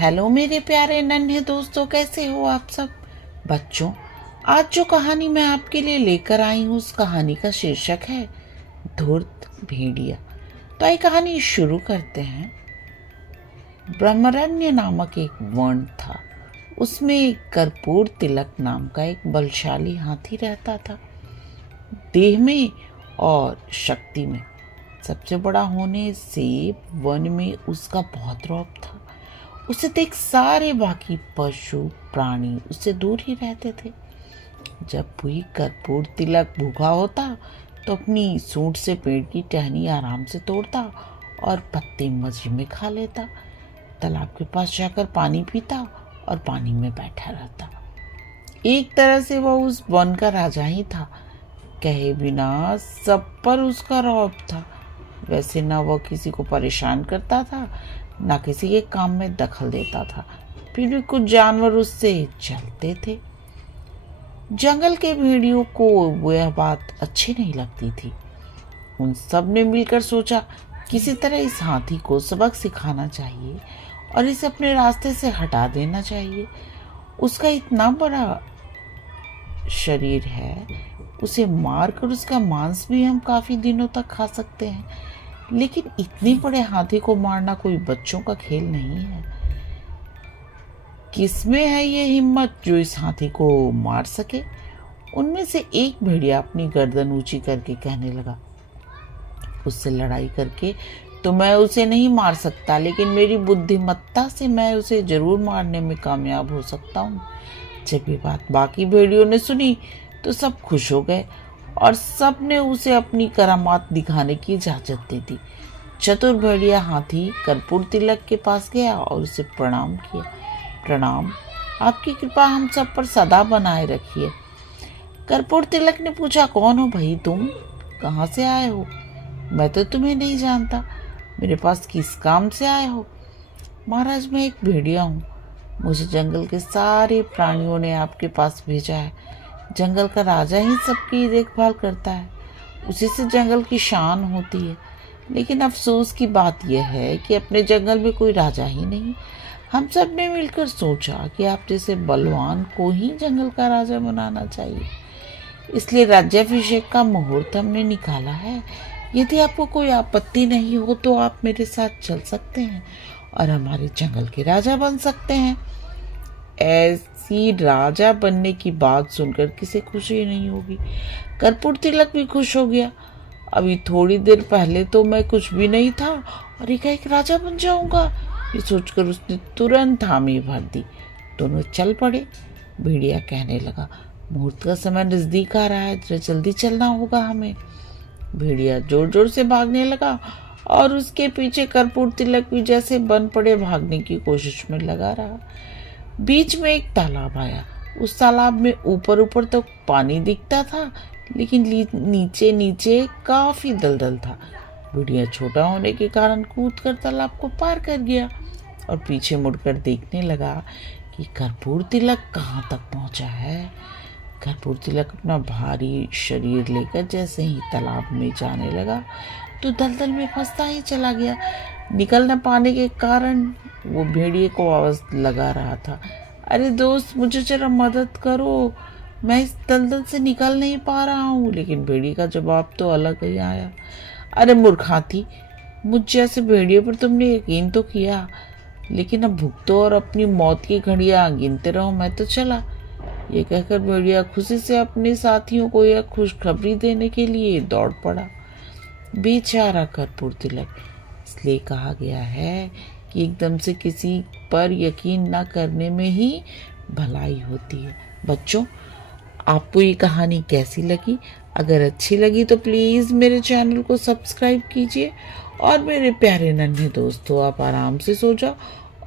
Hello मेरे प्यारे नन्हे दोस्तों, कैसे हो आप सब। बच्चों, आज जो कहानी मैं आपके लिए लेकर आई हूँ उस कहानी का शीर्षक है धूर्त भेड़िया। तो आइए कहानी शुरू करते हैं। ब्रह्मरण्य नामक एक वन था। उसमें एक कर्पूर तिलक नाम का एक बलशाली हाथी रहता था। देह में और शक्ति में सबसे बड़ा होने से वन में उसका बहुत रौब था। उसे देख सारे बाकी पशु प्राणी उससे दूर ही रहते थे। जब कोई कर्पूर तिलक भूखा होता तो अपनी सूंड से पेड़ की टहनी आराम से तोड़ता और पत्ते मजे में खा लेता। तालाब के पास जाकर पानी पीता और पानी में बैठा रहता। एक तरह से वह उस वन का राजा ही था। कहे बिना सब पर उसका रौब था। वैसे ना वह किसी को परेशान करता था, ना किसी के काम में दखल देता था। फिर भी कुछ जानवर उससे चलते थे। जंगल के भेड़ियों को वह बात अच्छी नहीं लगती थी। उन सब ने मिलकर सोचा किसी तरह इस हाथी को सबक सिखाना चाहिए और इसे अपने रास्ते से हटा देना चाहिए। उसका इतना बड़ा शरीर है, उसे मारकर उसका मांस भी हम काफी दिनों तक खा सकते हैं। लेकिन इतने बड़े हाथी को मारना कोई बच्चों का खेल नहीं है। किसमें है ये हिम्मत जो इस हाथी को मार सके। उनमें से एक भेड़िया अपनी गर्दन ऊंची करके कहने लगा, उससे लड़ाई करके तो मैं उसे नहीं मार सकता, लेकिन मेरी बुद्धिमत्ता से मैं उसे जरूर मारने में कामयाब हो सकता हूँ। जब ये बात बाकी भेड़ियों ने सुनी तो सब खुश हो गए और सब ने उसे अपनी करामात दिखाने की इजाजत दे दी। चतुर भेड़िया हाथी कर्पूर तिलक के पास गया और उसे प्रणाम किया। प्रणाम, आपकी कृपा हम सब पर सदा बनाए रखिए। कर्पूर तिलक ने पूछा, कौन हो भाई तुम, कहाँ से आए हो? मैं तो तुम्हें नहीं जानता, मेरे पास किस काम से आए हो? महाराज, मैं एक भेड़िया हूँ। मुझे जंगल के सारे प्राणियों ने आपके पास भेजा है। जंगल का राजा ही सबकी देखभाल करता है, उसी से जंगल की शान होती है। लेकिन अफसोस की बात यह है कि अपने जंगल में कोई राजा ही नहीं। हम सब ने मिलकर सोचा कि आप जैसे बलवान को ही जंगल का राजा बनाना चाहिए, इसलिए राज्याभिषेक का मुहूर्त हमने निकाला है। यदि आपको कोई आपत्ति नहीं हो तो आप मेरे साथ चल सकते हैं और हमारे जंगल के राजा बन सकते हैं। ऐसी राजा बनने की बात सुनकर किसे खुशी नहीं होगी। कर्पूर तिलक भी खुश हो गया। अभी थोड़ी देर पहले तो मैं कुछ भी नहीं था और एक राजा बन जाऊंगा, ये सोचकर उसने तुरंत हामी भर दी। दोनों चल पड़े। भेड़िया कहने लगा, मुहूर्त का समय नजदीक आ रहा है, जरा जल्दी चलना होगा हमें। भेड़िया जोर जोर से भागने लगा और उसके पीछे कर्पूर तिलक भी जैसे बन पड़े भागने की कोशिश में लगा रहा। बीच में एक तालाब आया। उस तालाब में ऊपर ऊपर तो पानी दिखता था, लेकिन नीचे नीचे काफी दलदल था। बुढ़िया छोटा होने के कारण कूदकर तालाब को पार कर गया और पीछे मुड़कर देखने लगा कि कर्पूर तिलक कहाँ तक पहुंचा है। कर्पूर तिलक अपना भारी शरीर लेकर जैसे ही तालाब में जाने लगा तो दलदल में फंसता ही चला गया। निकल न पाने के कारण वो भेड़िए को आवाज लगा रहा था, अरे दोस्त, मुझे जरा मदद करो, मैं इस दलदल से निकल नहीं पा रहा हूँ। लेकिन भेड़िए का जवाब तो अलग ही आया, अरे मूर्ख हाथी, मुझ जैसे भेड़िए पर तुमने यकीन तो किया, लेकिन अब भुगतो और अपनी मौत की घड़ियां गिनते रहो, मैं तो चला। ये कहकर भेड़िया खुशी से अपने साथियों को यह खुशखबरी देने के लिए दौड़ पड़ा। बेचारा कर्पूर तिलक। इसलिए कहा गया है कि एकदम से किसी पर यकीन ना करने में ही भलाई होती है। बच्चों, आपको ये कहानी कैसी लगी? अगर अच्छी लगी तो प्लीज़ मेरे चैनल को सब्सक्राइब कीजिए और मेरे प्यारे नन्हे दोस्तों, आप आराम से सो जाओ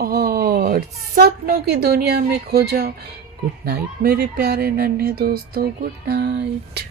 और सपनों की दुनिया में खो जाओ। गुड नाइट मेरे प्यारे नन्हे दोस्तों, गुड नाइट।